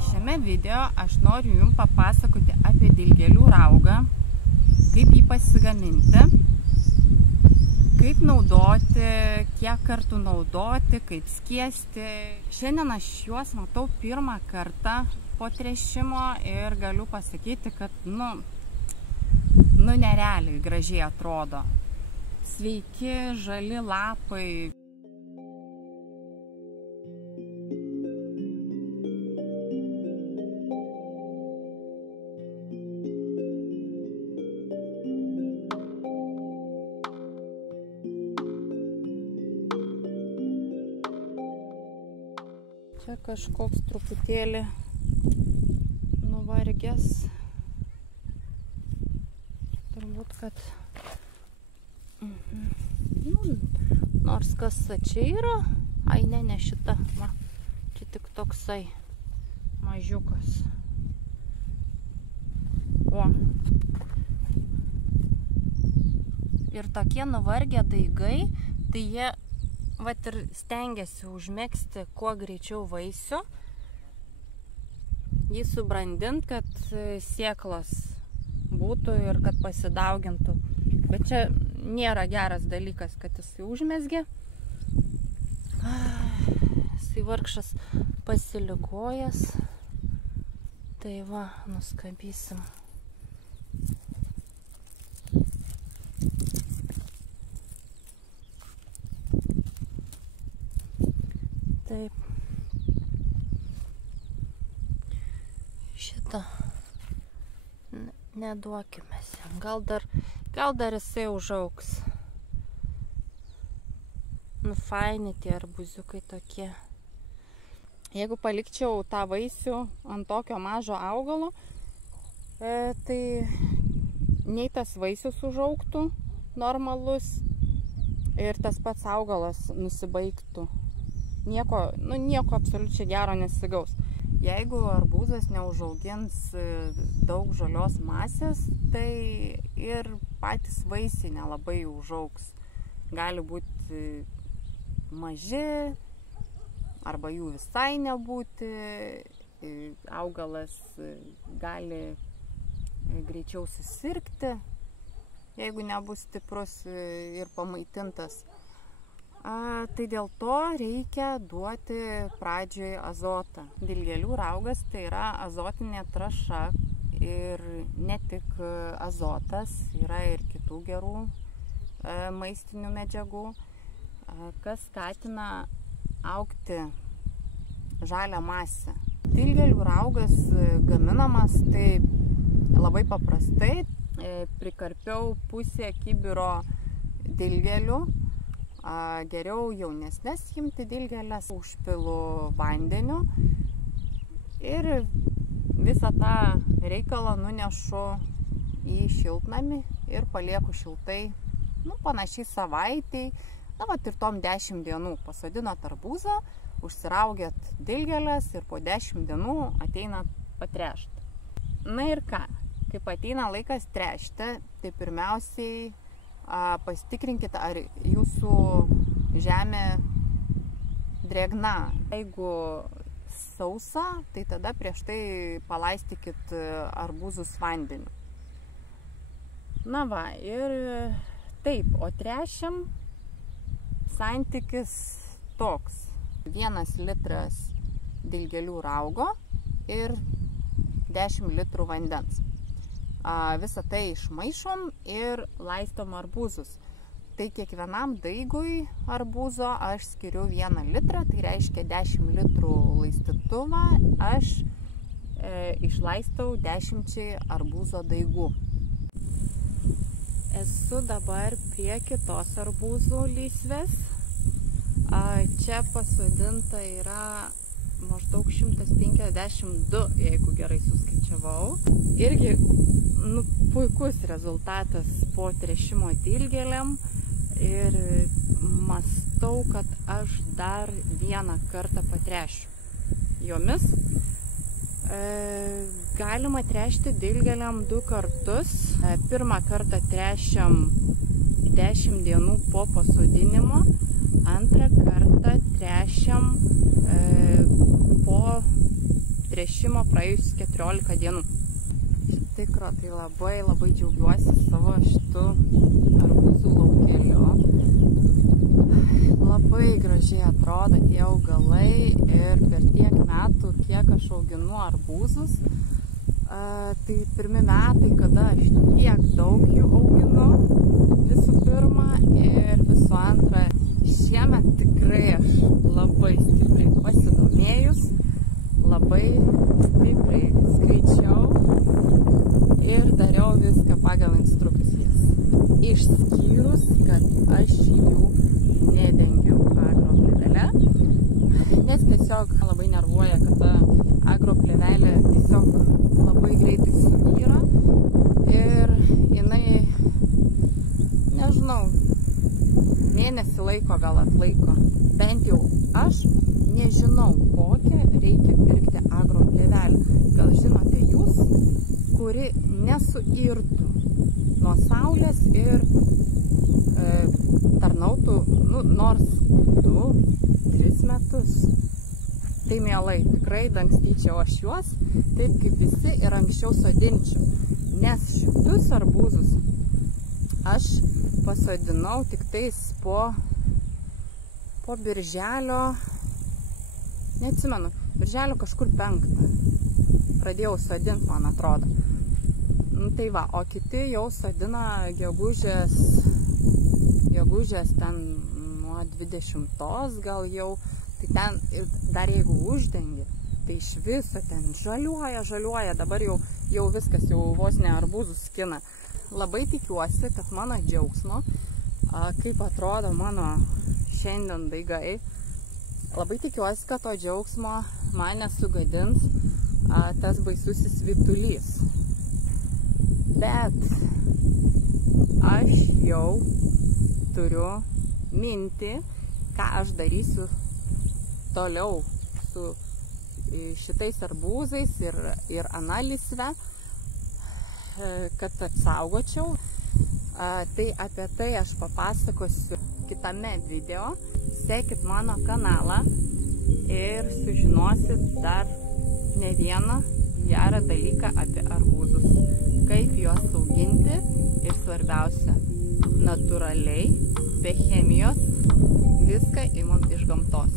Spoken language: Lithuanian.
Šiame video aš noriu jums papasakoti apie dilgėlių raugą, kaip jį pasigaminti, kaip naudoti, kiek kartų naudoti, kaip skiesti. Šiandien aš juos matau pirmą kartą po tręšimo ir galiu pasakyti, kad nerealiai gražiai atrodo. Sveiki, žali lapai. Čia kažkoks truputėlį nuvargęs. Turbūt, kad nors kas čia yra, ai ne šita, va, čia tik toksai mažiukas. O. Ir tokie nuvargę daigai, tai jie vat ir stengiasi užmegzti kuo greičiau vaisių, jį subrandint, kad sėklos būtų ir kad pasidaugintų. Bet čia nėra geras dalykas, kad jisai užmezgė. Jisai vargšas pasiligojęs. Tai va, nuskabysim. Taip. Šitą neduokimės. Gal dar jisai užaugs. Faini tie arbuziukai tokie. Jeigu palikčiau tą vaisių ant tokio mažo augalo, tai nei tas vaisius užaugtų normalus ir tas pats augalas nusibaigtų. Nieko absoliučiai gero nesigaus. Jeigu arbūzas neužaugins daug žalios masės, tai ir patys vaisiai nelabai užaugs. Gali būti maži, arba jų visai nebūti. Augalas gali greičiau susirgti, jeigu nebus stiprus ir pamaitintas. Tai dėl to reikia duoti pradžioj azotą. Dilgėlių raugas tai yra azotinė trąša ir ne tik azotas, yra ir kitų gerų maistinių medžiagų, kas skatina augti žalią masę. Dilgėlių raugas gaminamas tai labai paprastai. Prikarpiau pusę kibiro dilgėlių. Geriau jaunesnės imti dilgėles, užpilu vandeniu ir visą tą reikalą nunešu į šiltnamį ir palieku šiltai, panašiai savaitei, ir tom 10 dienų pasodinat arbūzą, užsiraugėt dilgėles ir po 10 dienų ateinat patręšti. Na ir ką, kaip ateina laikas tręšti, tai pirmiausiai pasitikrinkite, ar jūsų žemė drėgna. Jeigu sausa, tai tada prieš tai palaistykit arbūzus vandeniu. Na va, ir taip, o tręšiam santykis toks. 1 litras dilgėlių raugo ir 10 litrų vandens. Visą tai išmaišom ir laistom arbūzus. Tai kiekvienam daigui arbūzo aš skiriu 1 litrą, tai reiškia 10 litrų laistytuvą aš išlaistau 10 arbūzo daigų. Esu dabar prie kitos arbūzų lysvės. Čia pasodinta yra maždaug 152, jeigu gerai suskaičiavau. Irgi puikus rezultatas po tręšimo dilgėlėm ir mąstau, kad aš dar vieną kartą patręšiu jomis. Galima tręšti dilgėlėm 2 kartus. Pirmą kartą tręšiam 10 dienų po pasodinimo, antrą kartą tręšiam po tręšimo praėjus 14 dienų. Iš tikro, tai labai džiaugiuosi savo šitų arbūzų laukeliu. Labai gražiai atrodo tie augalai ir per tiek metų, kiek aš auginu arbūzus, tai pirmi metai, kada aš tiek daug jų auginu, visų pirma, ir visų antra, šiemet tikrai aš labai stipriai pasidomėjus, labai stipriai skaičiau ir dariau viską pagal instrukcijas. Išskyrus, kad aš jų nedengiau agroplėvele, nes tiesiog labai nervuoja, kad ta agroplėvelė tiesiog labai greitai suyra ir jinai, nežinau, mėnesį laiko gal atlaiko. Bent jau aš nežinau, kokią reikia pirkti agroplėvelę. Gal žinote jūs, kuri nesuirtų nuo saulės ir tarnautų, nors 2-3 metus. Tai mielai, tikrai dangstyčiau aš juos, taip kaip visi ir anksčiau sodinčiau. Nes šitus arbūzus aš pasodinau tik tais po birželio, neatsimenu, birželio kažkur 5. Pradėjau sodinti, man atrodo. Tai va, o kiti jau sodina gegužės ten nuo 20 gal jau, tai ten dar jeigu uždengi, tai iš viso ten žaliuoja, dabar jau viskas, jau vos ne arbūzų skina. Labai tikiuosi, kad mano džiaugsmo, kaip atrodo mano šiandien daigai, labai tikiuosi, kad to džiaugsmo mane sugadins tas baisusis vytulys. Bet aš jau turiu mintį, ką aš darysiu toliau su šitais arbūzais ir analizve, kad apsaugočiau. Tai apie tai aš papasakosiu kitame video. Sekit mano kanalą ir sužinosit dar ne vieną gerą dalyką apie arbūzus. Kaip juos auginti ir svarbiausia, natūraliai, be chemijos, viską imam iš gamtos.